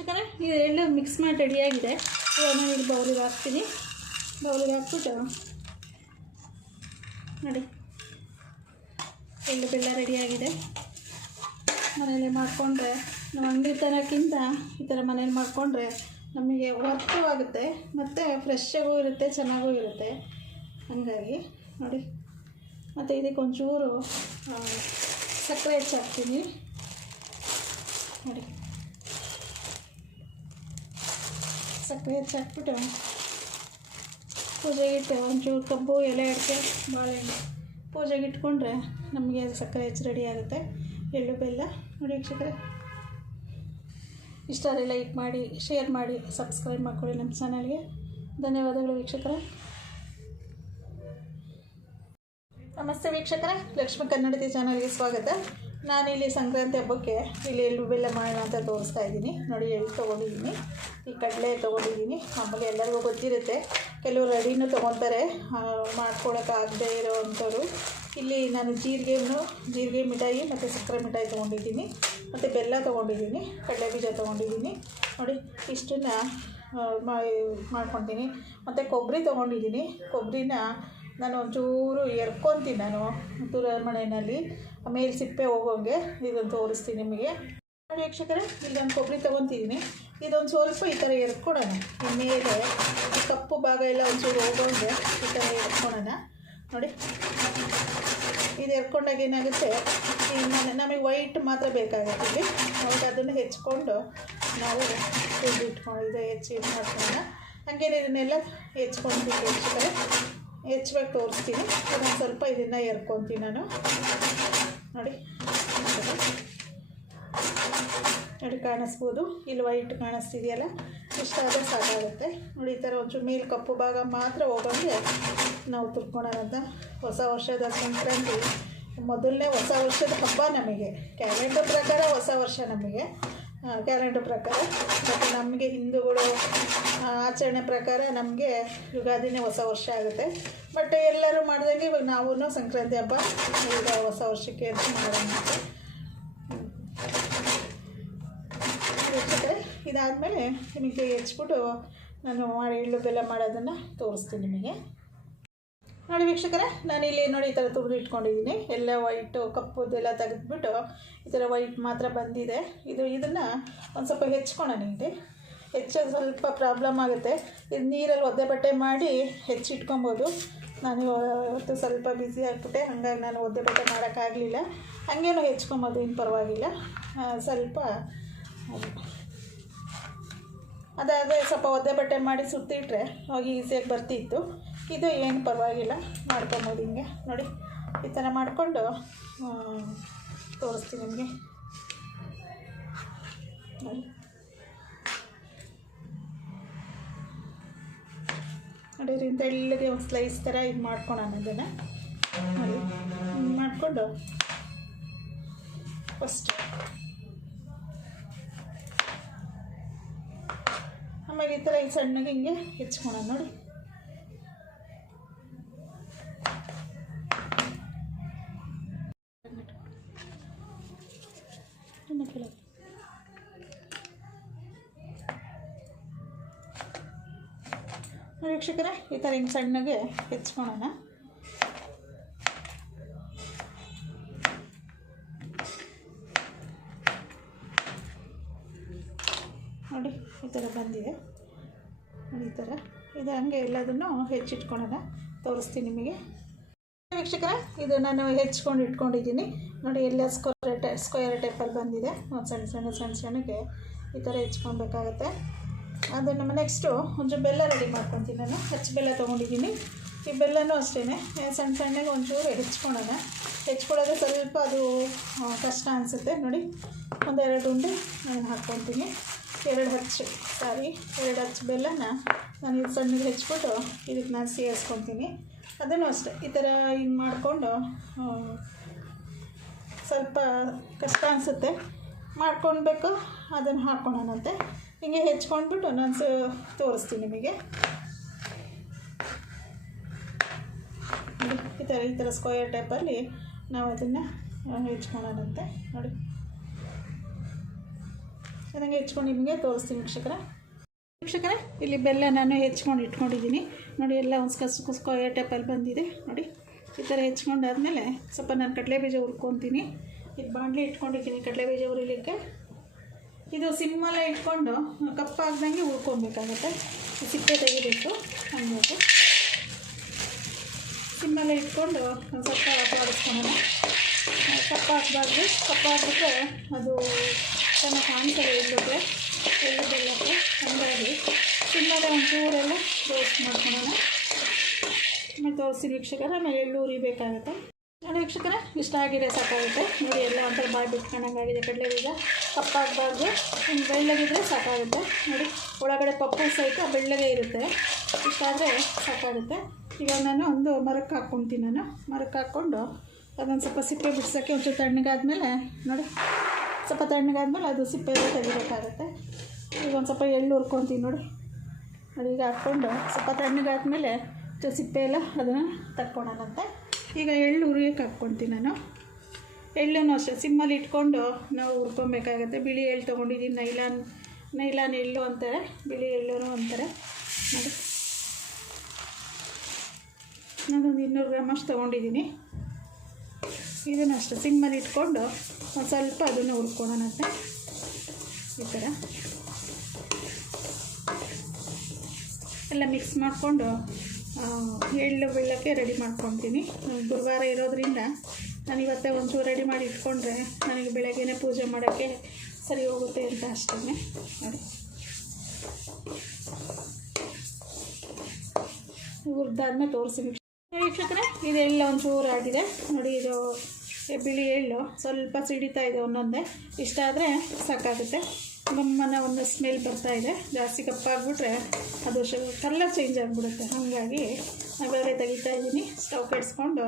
Chicken ಇದೆಲ್ಲ mix ಮಾಡಿ ರೆಡಿಯಾಗಿದೆ. ನಾನು ಇದು ಬೌಲಿಗೆ ಹಾಕ್ತೀನಿ. ಬೌಲಿಗೆ ಹಾಕ್ಬಿಟ್ಟು ನೋಡಿ ಎಳ್ಳು ಬೆಲ್ಲ ರೆಡಿಯಾಗಿದೆ. ಮನೇಲಿ ಮಾಡಿಕೊಂಡ್ರೆ ನಾವು ಅಂಗಡಿ ತರೋಕ್ಕಿಂತ ಈ ಥರ ಮನೇಲಿ ಮಾಡಿಕೊಂಡ್ರೆ ನಮಗೆ ವರ್ತು ಆಗುತ್ತೆ ಮತ್ತು ಫ್ರೆಶ್ಶಾಗೂ ಇರುತ್ತೆ, ಚೆನ್ನಾಗೂ ಇರುತ್ತೆ. ಹಾಗಾಗಿ ನೋಡಿ, ಮತ್ತು ಇದಕ್ಕೆ ಒಂಚೂರು ಸಕ್ಕರೆ ಹೆಚ್ಚಾಕ್ತೀನಿ ನೋಡಿ. ಸಕ್ಕರೆ ಹೆಚ್ಚಾಕ್ಬಿಟ್ಟು ಪೂಜೆಗೆ ಇಟ್ಟು ಒಂಚೂರು ಕಬ್ಬು, ಎಲೆ ಅಡಿಕೆ, ಬಾಳೆಹಣ್ಣು ಪೂಜೆಗೆ ಇಟ್ಕೊಂಡ್ರೆ ನಮಗೆ ಸಕ್ಕರೆ ಹೆಚ್ಚು ರೆಡಿ ಆಗುತ್ತೆ. ಎಳ್ಳು ಬೆಲ್ಲ ನೋಡಿ ವೀಕ್ಷಕರೇ. ಇಷ್ಟ ಆದರೆ ಲೈಕ್ ಮಾಡಿ, ಶೇರ್ ಮಾಡಿ, ಸಬ್ಸ್ಕ್ರೈಬ್ ಮಾಡ್ಕೊಳ್ಳಿ ನಮ್ಮ ಚಾನಲ್ಗೆ. ಧನ್ಯವಾದಗಳು ವೀಕ್ಷಕರೇ. ನಮಸ್ತೆ ವೀಕ್ಷಕರೇ, ಲಕ್ಷ್ಮಿ ಕನ್ನಡತಿ ಚಾನಲ್ಗೆ ಸ್ವಾಗತ. ನಾನಿಲ್ಲಿ ಸಂಕ್ರಾಂತಿ ಹಬ್ಬಕ್ಕೆ ಇಲ್ಲಿ ಎಳ್ಳು ಬೆಲ್ಲ ಮಾಡೋಣ ಅಂತ ತೋರಿಸ್ತಾ ಇದ್ದೀನಿ ನೋಡಿ. ಎಳ್ಳು ತೊಗೊಂಡಿದ್ದೀನಿ, ಈ ಕಡಲೆ ತೊಗೊಂಡಿದ್ದೀನಿ. ಆಮೇಲೆ ಎಲ್ಲರಿಗೂ ಗೊತ್ತಿರುತ್ತೆ, ಕೆಲವರು ರೆಡಿನೂ ತೊಗೊತಾರೆ ಮಾಡ್ಕೊಳಕ್ಕಾಗದೇ ಇರೋ ಅಂಥವ್ರು. ಇಲ್ಲಿ ನಾನು ಜೀರಿಗೆ ಮಿಠಾಯಿ ಮತ್ತು ಸಕ್ಕರೆ ಮಿಠಾಯಿ ತೊಗೊಂಡಿದ್ದೀನಿ, ಮತ್ತು ಬೆಲ್ಲ ತೊಗೊಂಡಿದ್ದೀನಿ, ಕಡಲೆ ಬೀಜ ತೊಗೊಂಡಿದ್ದೀನಿ ನೋಡಿ. ಇಷ್ಟನ್ನು ಮಾಡ್ಕೊತೀನಿ. ಮತ್ತು ಕೊಬ್ಬರಿ ತೊಗೊಂಡಿದ್ದೀನಿ. ಕೊಬ್ಬರಿನ ನಾನು ಒಂಚೂರು ಎರ್ಕೊತೀನಿ ನಾನು ಮನೆಯಲ್ಲಿ, ಆಮೇಲೆ ಸಿಪ್ಪೆ ಹೋಗೋಂಗೆ ಇದನ್ನು ತೋರಿಸ್ತೀನಿ ನಿಮಗೆ ನೋಡಿ ವೀಕ್ಷಕರೇ. ಇಲ್ಲೊಂದು ಕೊಬ್ಬರಿ ತೊಗೊತಿದ್ದೀನಿ. ಇದೊಂದು ಸ್ವಲ್ಪ ಈ ಥರ ಎರ್ಕೊಡೋಣ. ಮೇಲೆ ಕಪ್ಪು ಭಾಗ ಎಲ್ಲ ಒಂಚೂರು ಹೋಗೋಂಗೆ ಈ ಥರ ಎರ್ಕೊಳೋಣ ನೋಡಿ. ಇದು ಎರ್ಕೊಂಡಾಗ ಏನಾಗುತ್ತೆ, ನಮಗೆ ವೈಟ್ ಮಾತ್ರ ಬೇಕಾಗುತ್ತೆ. ಇಲ್ಲಿ ಅವಾಗ ಅದನ್ನು ಹೆಚ್ಕೊಂಡು ನಾವು ಇಟ್ಕೊಂಡು ಇದು ಹೆಚ್ಚಿ ಮಾಡ್ಕೊಳ್ಳೋಣ. ಹಾಗೆ ಇದನ್ನೆಲ್ಲ ಹೆಚ್ಕೊಳ್ತೀನಿ ವೀಕ್ಷಕರೇ. ಹೆಚ್ಚಬೇಕು ತೋರಿಸ್ತೀನಿ. ಅದೊಂದು ಸ್ವಲ್ಪ ಇದನ್ನು ಎರ್ಕೊತೀನಿ ನಾನು ನೋಡಿ. ನೋಡಿ ಕಾಣಿಸ್ಬೋದು, ಇಲ್ಲಿ ವೈಟ್ ಕಾಣಿಸ್ತಿದೆಯಲ್ಲ, ಇಷ್ಟ ಆದರೆ ಸಾಕಾಗುತ್ತೆ ನೋಡಿ. ಈ ಥರ ಒಂಚೂರು ಮೇಲೆ ಕಪ್ಪು ಭಾಗ ಮಾತ್ರ ಹೋಗೋಂಗೆ ನಾವು ತುರ್ಕೊಳೋಣಂತ. ಹೊಸ ವರ್ಷದ ಸಂಕ್ರಾಂತಿ ಮೊದಲನೇ ಹೊಸ ವರ್ಷದ ಹಬ್ಬ ನಮಗೆ. ಕ್ಯಾಲೆಂಡರ್ ಪ್ರಕಾರ ಹೊಸ ವರ್ಷ ನಮಗೆ, ಕ್ಯಾಲೆಂಡರ್ ಪ್ರಕಾರ. ಮತ್ತು ನಮಗೆ ಹಿಂದೂಗಳು ಆಚರಣೆ ಪ್ರಕಾರ ನಮಗೆ ಯುಗಾದಿನೇ ಹೊಸ ವರ್ಷ ಆಗುತ್ತೆ. ಬಟ್ ಎಲ್ಲರೂ ಮಾಡ್ದಂಗೆ ಇವಾಗ ನಾವು ಸಂಕ್ರಾಂತಿ ಹಬ್ಬ ಈಗ ಹೊಸ ವರ್ಷಕ್ಕೆ ಅಂತ ಮಾಡೋಣ. ಇದಾದಮೇಲೆ ನಿಮಗೆ ಹೆಚ್ಚಿಬಿಟ್ಟು ನಾನು ಮಾಡಿ ಎಳ್ಳು ಬೆಲ್ಲ ಮಾಡೋದನ್ನು ತೋರಿಸ್ತೀನಿ ನಿಮಗೆ ನೋಡಿ ವೀಕ್ಷಕರೇ. ನಾನಿಲ್ಲಿ ನೋಡಿ ಈ ಥರ ತುರಿದು ಇಟ್ಕೊಂಡಿದ್ದೀನಿ. ಎಲ್ಲ ವೈಟು ಕಪ್ಪುದೆಲ್ಲ ತೆಗೆದುಬಿಟ್ಟು ಈ ಥರ ವೈಟ್ ಮಾತ್ರ ಬಂದಿದೆ. ಇದನ್ನು ಒಂದು ಸ್ವಲ್ಪ ಹೆಚ್ಕೊಳ್ಳೋಣ. ಇಲ್ಲಿ ಹೆಚ್ಚೋದು ಸ್ವಲ್ಪ ಪ್ರಾಬ್ಲಮ್ ಆಗುತ್ತೆ. ಇದು ನೀರಲ್ಲಿ ಒದ್ದೆ ಬಟ್ಟೆ ಮಾಡಿ ಹೆಚ್ಚಿಟ್ಕೊಬೋದು. ನಾನು ಇವತ್ತು ಸ್ವಲ್ಪ ಬ್ಯುಸಿ ಆಗಿಬಿಟ್ಟೆ, ಹಾಗಾಗಿ ನಾನು ಒದ್ದೆ ಬಟ್ಟೆ ಮಾಡೋಕ್ಕಾಗಲಿಲ್ಲ. ಹಾಗೇನೂ ಹೆಚ್ಕೊಬೋದು, ಏನು ಪರವಾಗಿಲ್ಲ. ಸ್ವಲ್ಪ ಅದಾದರೆ ಸ್ವಲ್ಪ ಒದ್ದೆ ಬಟ್ಟೆ ಮಾಡಿ ಸುತ್ತಿಟ್ರೆ ಹೋಗಿ ಈಸಿಯಾಗಿ ಬರ್ತಿತ್ತು. ಇದು ಏನು ಪರವಾಗಿಲ್ಲ, ಮಾಡ್ಕೊಬೋದು ಹಿಂಗೆ ನೋಡಿ. ಈ ಥರ ಮಾಡಿಕೊಂಡು ತೋರಿಸ್ತೀನಿ ನಿಮಗೆ ನೋಡಿ. ನೋಡಿ ತೆಳ್ಳಗೆ ಒಂದು ಸ್ಲೈಸ್ ಥರ ಇದು ಮಾಡ್ಕೊಳೋಣ. ಅದನ್ನು ನೋಡಿ ಮಾಡಿಕೊಂಡು ಫಸ್ಟ್ ಆಮೇಲೆ ಈ ಥರ ಈ ಸಣ್ಣಗೆ ಹಿಂಗೆ ಹೆಚ್ಕೊಳೋಣ ನೋಡಿ. ವೀಕ್ಷಕರೇ ಈ ಥರ ಹಿಂಗೆ ಸಣ್ಣಗೆ ಹೆಚ್ಕೊಳೋಣ. ನೋಡಿ ಈ ಥರ ಬಂದಿದೆ ನೋಡಿ. ಈ ಥರ ಇದು ಹಂಗೆ ಎಲ್ಲದನ್ನು ಹೆಚ್ಚಿಟ್ಕೊಳ್ಳೋಣ, ತೋರಿಸ್ತೀನಿ ನಿಮಗೆ ವೀಕ್ಷಕರೇ. ಇದು ನಾನು ಹೆಚ್ಕೊಂಡು ಇಟ್ಕೊಂಡಿದ್ದೀನಿ ನೋಡಿ. ಎಲ್ಲ ಸ್ಕ್ವೇರ್ ಟೈಪಲ್ಲಿ ಬಂದಿದೆ. ಒಂದು ಸಣ್ಣಗೆ ಈ ಥರ ಹೆಚ್ಕೊಳ್ಬೇಕಾಗತ್ತೆ. ಅದನ್ನು ನೆಕ್ಸ್ಟು ಒಂಚೂರು ಬೆಲ್ಲ ರೆಡಿ ಮಾಡ್ಕೊತೀನಿ ನಾನು. ಬೆಲ್ಲ ತೊಗೊಂಡಿದ್ದೀನಿ. ಈ ಬೆಲ್ಲನೂ ಅಷ್ಟೇ ಸಣ್ಣಗೆ ಒಂಚೂರು ಹೆಚ್ಕೊಳ್ಳೋಣ. ಹೆಚ್ಕೊಳ್ಳೋದು ಸ್ವಲ್ಪ ಅದು ಕಷ್ಟ ಅನಿಸುತ್ತೆ ನೋಡಿ. ಒಂದೆರಡು ಉಂಡೆ ನಾನು ಹಾಕ್ಕೊತೀನಿ. ಎರಡು ಹಚ್ಚು ಬೆಲ್ಲನ ನಾನು ಇದು ಸಣ್ಣಗೆ ಹೆಚ್ಬಿಟ್ಟು ಇದಕ್ಕೆ ನಾನು ಸೇರಿಸ್ಕೊತೀನಿ. ಅದನ್ನು ಅಷ್ಟೇ ಈ ಥರ ಹಿಂಗೆ ಮಾಡಿಕೊಂಡು ಸ್ವಲ್ಪ ಕಷ್ಟ ಅನಿಸುತ್ತೆ, ಮಾಡ್ಕೊಳ್ಬೇಕು. ಅದನ್ನು ಹಾಕ್ಕೊಳ್ಳೋಣಂತೆ. ಹಿಂಗೆ ಹೆಚ್ಕೊಂಡ್ಬಿಟ್ಟು ನಾನು ತೋರಿಸ್ತೀನಿ ನಿಮಗೆ. ಈ ಥರ ಸ್ಕ್ವೇರ್ ಟೈಪಲ್ಲಿ ನಾವು ಅದನ್ನು ಹೆಚ್ಕೊಳ್ಳೋಣಂತೆ ನೋಡಿ. ಚೆನ್ನಾಗಿ ಹೆಚ್ಕೊಂಡು ನಿಮಗೆ ತೋರಿಸ್ತೀನಿ ವೀಕ್ಷಕರೇ ಇಲ್ಲಿ ಬೆಲ್ಲ ನಾನು ಹೆಚ್ಕೊಂಡು ಇಟ್ಕೊಂಡಿದ್ದೀನಿ ನೋಡಿ. ಎಲ್ಲ ಒಂದು ಕುಸ್ಕೋ ಟೈಪಲ್ಲಿ ಬಂದಿದೆ ನೋಡಿ. ಈ ಥರ ಹೆಚ್ಕೊಂಡಾದ್ಮೇಲೆ ಸ್ವಲ್ಪ ನಾನು ಕಡಲೆಬೀಜ ಹುರ್ಕೊತೀನಿ. ಇದು ಬಾಣಲಿ ಇಟ್ಕೊಂಡಿದ್ದೀನಿ ಕಡಲೆಬೀಜ ಹುರಿಲಿಕ್ಕೆ. ಇದು ಸಿಮ್ಮಲ್ಲೇ ಇಟ್ಕೊಂಡು ಕಪ್ಪಾಗ್ದಂಗೆ ಹುರ್ಕೊಬೇಕಾಗತ್ತೆ. ಸಿಪ್ಪೆ ತೆಗಿಬೇಕು. ಹಂಗಾಗಿ ಸಿಮ್ಮಲ್ಲೇ ಇಟ್ಕೊಂಡು ಒಂದು ಸ್ವಲ್ಪ ಬಾಡಿಸ್ಕೊಳ್ಳೋಣ. ಕಪ್ಪ ಹಾಕ್ಬಾರ್ದು. ಕಪ್ಪ ಹಾಕ್ಬಿಟ್ರೆ ಅದು ಚೆನ್ನಾಗಿ ಕಾಣಿಸಲ್ಲ ಎಳ್ಳು ಬೆಲ್ಲಕ್ಕೆ. ಹಂಗಾಗಿ ಸಿಮ್ಮಲ್ಲೇ ಒಂಚೂರೆಲ್ಲ ರೋಸ್ಟ್ ಮಾಡ್ಕೊಳ್ಳೋಣ. ಆಮೇಲೆ ತೋರಿಸ್ತೀನಿ ವೀಕ್ಷಕರೇ. ಆಮೇಲೆ ಎಳ್ಳು ಉರಿಬೇಕಾಗುತ್ತೆ ನೋಡಿ ವೀಕ್ಷಕರೇ. ಇಷ್ಟ ಆಗಿದೆ, ಸಾಕಾಗುತ್ತೆ ನೋಡಿ. ಎಲ್ಲ ಒಂಥರ ಬಾಯಿ ಬಿಟ್ಕೊಂಡಂಗಾಗಿದೆ ಕಡಲೆಬೀಜ. ಕಪ್ಪಾಗಬಾರ್ದು, ಹಿಂಗೆ ಬೆಳ್ಳಗಿದ್ರೆ ಸಾಕಾಗುತ್ತೆ ನೋಡಿ. ಒಳಗಡೆ ಪಪ್ಪು ಸಹಿತ ಬೆಳ್ಳಗೆ ಇರುತ್ತೆ. ಇಷ್ಟ ಆದರೆ ಸಾಕಾಗುತ್ತೆ. ಈಗ ನಾನು ಒಂದು ಮರಕ್ಕೆ ಹಾಕ್ಕೊತೀನಿ. ಮರಕ್ಕೆ ಹಾಕ್ಕೊಂಡು ಅದೊಂದು ಸ್ವಲ್ಪ ಸಿಪ್ಪೆ ಬಿಡ್ಸೋಕ್ಕೆ ಒಂಚೂರು ತಣ್ಣಗಾದ್ಮೇಲೆ ನೋಡಿ, ಸ್ವಲ್ಪ ತಣ್ಣಗಾದ್ಮೇಲೆ ಅದು ಸಿಪ್ಪೆ ತೆಗಿಬೇಕಾಗತ್ತೆ. ಈಗ ಒಂದು ಸ್ವಲ್ಪ ಎಳ್ಳು ಹುರ್ಕೊತೀನಿ ನೋಡಿ. ಈಗ ಹಾಕ್ಕೊಂಡು ಸ್ವಲ್ಪ ತಣ್ಣಗಾದ್ಮೇಲೆ ಸಿಪ್ಪೆ ಎಲ್ಲ ಅದನ್ನು ತಕ್ಕೊಳೋಣಂತೆ. ಈಗ ಎಳ್ಳು ಹುರಿಯೋಕ್ಕೆ ಹಾಕ್ಕೊತೀನಿ ನಾನು. ಎಳ್ಳನ್ನು ಅಷ್ಟೇ ಸಿಮ್ಮಲ್ಲಿ ಇಟ್ಕೊಂಡು ನಾವು ಹುರ್ಕೊಬೇಕಾಗತ್ತೆ. ಬಿಳಿ ಎಳ್ಳು ತೊಗೊಂಡಿದ್ದೀನಿ. ನೈಲಾನ್ ಎಳ್ಳು ಅಂತಾರೆ, ಬಿಳಿ ಎಳ್ಳು ಅಂತಾರೆ ನೋಡಿ. ನಾನೊಂದು 200 ಗ್ರಾಮ್ ಅಷ್ಟು ತೊಗೊಂಡಿದ್ದೀನಿ. ಇದನ್ನು ಅಷ್ಟೇ ಸಿಮ್ಮಲ್ಲಿ ಇಟ್ಕೊಂಡು ಒಂದು ಸ್ವಲ್ಪ ಅದನ್ನು ಹುರ್ಕೊಳ್ಳೋಣಂತೆ. ಈ ಥರ ಎಲ್ಲ ಮಿಕ್ಸ್ ಮಾಡಿಕೊಂಡು ಎಳ್ಳು ಬೆಳ್ಳಕ್ಕೆ ರೆಡಿ ಮಾಡ್ಕೊತೀನಿ. ಗುರುವಾರ ಇರೋದ್ರಿಂದ ನಾನು ಇವತ್ತೇ ಒಂಚೂರು ರೆಡಿ ಮಾಡಿ ಇಟ್ಕೊಂಡ್ರೆ ನನಗೆ ಬೆಳಗ್ಗೆನೇ ಪೂಜೆ ಮಾಡೋಕ್ಕೆ ಸರಿ ಹೋಗುತ್ತೆ ಅಂತ ಅಷ್ಟೇ ನೋಡಿ. ಹುರಿದಾದ್ಮೇಲೆ ತೋರಿಸಿ ವೀಕ್ಷಕರೇ. ಇದು ಎಳ್ಳು ಒಂಚೂರು ಆಗಿದೆ ನೋಡಿ. ಇದು ಬಿಳಿ ಎಳ್ಳು ಸ್ವಲ್ಪ ಸಿಡಿತಾ ಇದೆ ಒಂದೊಂದೇ. ಇಷ್ಟ ಆದರೆ ಸಾಕಾಗುತ್ತೆ. ನಮ್ಮನ್ನ ಒಂದು ಸ್ಮೆಲ್ ಬರ್ತಾಯಿದೆ. ಜಾಸ್ತಿ ಕಪ್ಪಾಗ್ಬಿಟ್ರೆ ಅದು ಕಲರ್ ಚೇಂಜ್ ಆಗಿಬಿಡುತ್ತೆ. ಹಾಗಾಗಿ ಬೇರೆ ತೆಗಿತಾ ಇದ್ದೀನಿ. ಸ್ಟವ್ ಕೆಡಿಸ್ಕೊಂಡು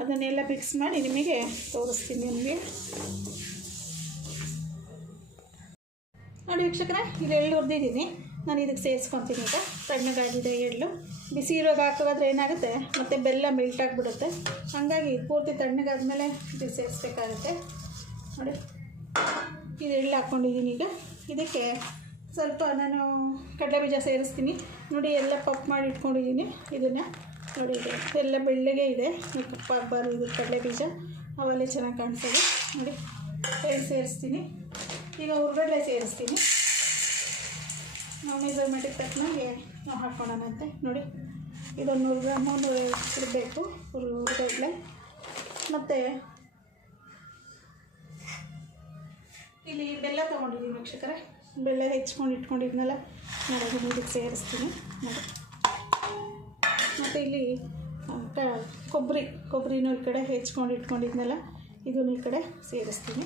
ಅದನ್ನೆಲ್ಲ ಮಿಕ್ಸ್ ಮಾಡಿ ನಿಮಗೆ ತೋರಿಸ್ತೀನಿ. ನಿಮಗೆ ನೋಡಿ ವೀಕ್ಷಕರೇ, ಇಲ್ಲಿ ಎಳ್ಳು ಹುರಿದಿದ್ದೀನಿ. ನಾನು ಇದಕ್ಕೆ ಸೇರಿಸ್ಕೊತೀನಿ. ಈಗ ತಣ್ಣಗಾಗಿದೆ ಎಳ್ಳು. ಬಿಸಿ ಇರುವಾಗ ಹಾಕೋದ್ರೆ ಏನಾಗುತ್ತೆ ಮತ್ತು ಬೆಲ್ಲ ಮೆಲ್ಟ್ ಆಗಿಬಿಡುತ್ತೆ. ಹಾಗಾಗಿ ಪೂರ್ತಿ ತಣ್ಣಗಾದ್ಮೇಲೆ ಇದಕ್ಕೆ ಸೇರಿಸ್ಬೇಕಾಗುತ್ತೆ ನೋಡಿ. ಇದು ಎಳ್ಳು ಹಾಕ್ಕೊಂಡಿದ್ದೀನಿ. ಈಗ ಇದಕ್ಕೆ ಸ್ವಲ್ಪ ನಾನು ಕಡಲೆಬೀಜ ಸೇರಿಸ್ತೀನಿ ನೋಡಿ. ಎಲ್ಲ ಪಪ್ ಮಾಡಿ ಇಟ್ಕೊಂಡಿದ್ದೀನಿ. ಇದನ್ನು ನೋಡಿ, ಇದು ಎಲ್ಲ ಬೆಳ್ಳಗೆ ಇದೆ. ಕಪ್ಪಾಗಬಾರ್ದು ಇದು ಕಡಲೆಬೀಜ, ಅವೆಲ್ಲ ಚೆನ್ನಾಗಿ ಕಾಣಿಸೋದು ನೋಡಿ. ಎಳ್ಳು ಸೇರಿಸ್ತೀನಿ. ಈಗ ಹುರ್ಗಡ್ಲೆ ಸೇರಿಸ್ತೀನಿ. ನಾವು ಮೆಜರ್ಮೆಂಟಿಗೆ ತಕ್ಕನಾಗೆ ನಾವು ಹಾಕ್ಕೊಳ್ಳೋಣಂತೆ ನೋಡಿ. ಇದೊಂದು 100 ಗ್ರಾಮು ಇರಬೇಕು ಹುರ್ಗಡ್ಲೆ. ಮತ್ತು ಇಲ್ಲಿ ಬೆಲ್ಲ ತೊಗೊಂಡಿದ್ದೀನಿ ವೀಕ್ಷಕರೇ. ಬೆಲ್ಲ ಹೆಚ್ಕೊಂಡು ಇಟ್ಕೊಂಡಿದ್ನಲ್ಲ, ನಾನು ಅದನ್ನು ಇದಕ್ಕೆ ಸೇರಿಸ್ತೀನಿ ನೋಡಿ. ಮತ್ತು ಇಲ್ಲಿ ಕೊಬ್ಬರಿನೂ ಈ ಕಡೆ ಹೆಚ್ಕೊಂಡು ಇಟ್ಕೊಂಡಿದ್ನಲ್ಲ, ಇದನ್ನು ಈ ಕಡೆ ಸೇರಿಸ್ತೀನಿ.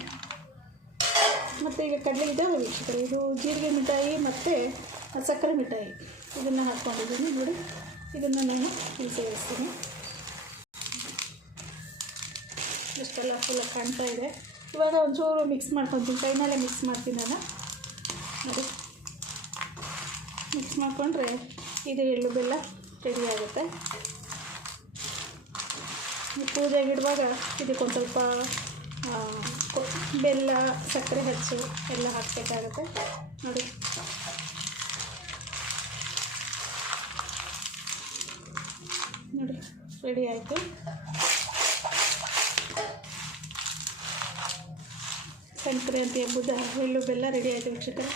ಮತ್ತು ಈಗ ಕಡಲೆ ಇದ್ದಾವೆ ವೀಕ್ಷಕರೇ. ಇದು ಜೀರಿಗೆ ಮಿಠಾಯಿ ಮತ್ತು ಸಕ್ಕರೆ ಮಿಠಾಯಿ ಇದನ್ನು ಹಾಕ್ಕೊಂಡಿದ್ದೀನಿ ನೋಡಿ. ಇದನ್ನು ನಾನು ಇಲ್ಲಿ ಸೇರಿಸ್ತೀನಿ. ಇಷ್ಟೆಲ್ಲ ಫುಲ್ ಕಾಣ್ತಾ ಇದೆ. ಇವಾಗ ಒಂಚೂರು ಮಿಕ್ಸ್ ಮಾಡ್ಕೊತೀನಿ. ಕೈನಲ್ಲೇ ಮಿಕ್ಸ್ ಮಾಡ್ತೀನಿ ನಾನು ನೋಡಿ. ಮಿಕ್ಸ್ ಮಾಡಿಕೊಂಡ್ರೆ ಇದು ಎಳ್ಳು ಬೆಲ್ಲ ರೆಡಿ ಆಗುತ್ತೆ. ಪೂಜೆಗೆ ಇಡುವಾಗ ಇದಕ್ಕೊಂದು ಸ್ವಲ್ಪ ಬೆಲ್ಲ, ಸಕ್ಕರೆ ಹಚ್ಚು ಎಲ್ಲ ಹಾಕಬೇಕಾಗುತ್ತೆ ನೋಡಿ. ನೋಡಿ ರೆಡಿ ಆಯಿತು. ಸಂಕ್ರಾಂತಿ ಹಬ್ಬದ ಎಳ್ಳು ಬೆಲ್ಲ ರೆಡಿ ಆಯಿತು ವೀಕ್ಷಕರೇ.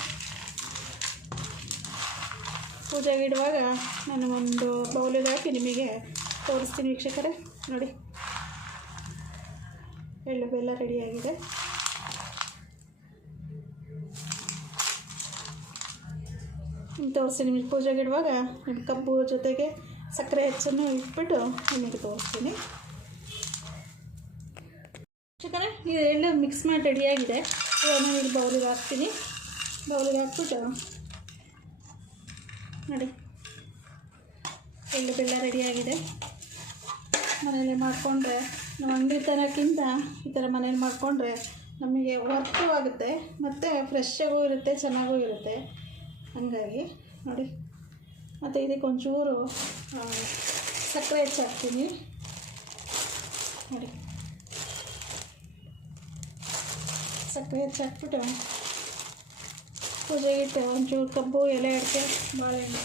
ಪೂಜೆಗೆ ಇಡುವಾಗ ನಾನು ಒಂದು ಬೌಲಿಗೆ ಹಾಕಿ ನಿಮಗೆ ತೋರಿಸ್ತೀನಿ ವೀಕ್ಷಕರೇ ನೋಡಿ. ಎಳ್ಳು ಬೆಲ್ಲ ರೆಡಿಯಾಗಿದೆ. ತೋರಿಸ್ತೀನಿ ನಿಮಗೆ. ಪೂಜೆಗೆ ಇಡುವಾಗ ನಿಮ್ಮ ಕಬ್ಬು ಜೊತೆಗೆ ಸಕ್ಕರೆ ಹೆಚ್ಚನ್ನು ಇಟ್ಬಿಟ್ಟು ನಿಮಗೆ ತೋರಿಸ್ತೀನಿ ವೀಕ್ಷಕರೇ. ಇದು ಎಳ್ಳು ಮಿಕ್ಸ್ ಮಾಡಿ ರೆಡಿಯಾಗಿದೆ. ಇವಾಗ ನಾನು ಇದು ಬೌಲಿಗೆ ಹಾಕ್ತೀನಿ. ಬೌಲಿಗೆ ಹಾಕ್ಬಿಟ್ಟು ನೋಡಿ, ಎಳ್ಳು ಬೆಲ್ಲ ರೆಡಿಯಾಗಿದೆ. ಮನೇಲಿ ಮಾಡಿಕೊಂಡ್ರೆ ನಾವು ಅಂಗಡಿ ತರೋಕ್ಕಿಂತ ಈ ಥರ ಮನೇಲಿ ಮಾಡಿಕೊಂಡ್ರೆ ನಮಗೆ ವರ್ಕು ಆಗುತ್ತೆ ಮತ್ತು ಫ್ರೆಶ್ಶಾಗೂ ಇರುತ್ತೆ, ಚೆನ್ನಾಗೂ ಇರುತ್ತೆ. ಹಾಗಾಗಿ ನೋಡಿ. ಮತ್ತು ಇದಕ್ಕೆ ಒಂಚೂರು ಸಕ್ಕರೆ ಹೆಚ್ಚಾಕ್ತೀನಿ ನೋಡಿ. ಸಕ್ಕರೆ ಹೆಚ್ಚಾಕ್ಬಿಟ್ಟು ಪೂಜೆಗೆ ಇಟ್ಟು ಒಂಚೂರು ಕಬ್ಬು ಎಲೆ ಅಡಿಕೆ ಬಾಳೆಹಣ್ಣು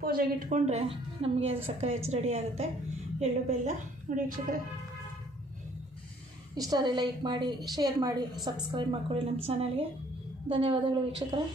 ಪೂಜೆಗೆ ಇಟ್ಕೊಂಡ್ರೆ ನಮಗೆ ಸಕ್ಕರೆ ಹೆಚ್ಚು ರೆಡಿ ಆಗುತ್ತೆ. ಎಳ್ಳು ಬೆಲ್ಲ ನೋಡಿ ವೀಕ್ಷಕರೇ. ಇಷ್ಟ ಆದರೆ ಲೈಕ್ ಮಾಡಿ, ಶೇರ್ ಮಾಡಿ, ಸಬ್ಸ್ಕ್ರೈಬ್ ಮಾಡ್ಕೊಳ್ಳಿ ನಮ್ಮ ಚಾನಲ್ಗೆ. ಧನ್ಯವಾದಗಳು ವೀಕ್ಷಕರೇ.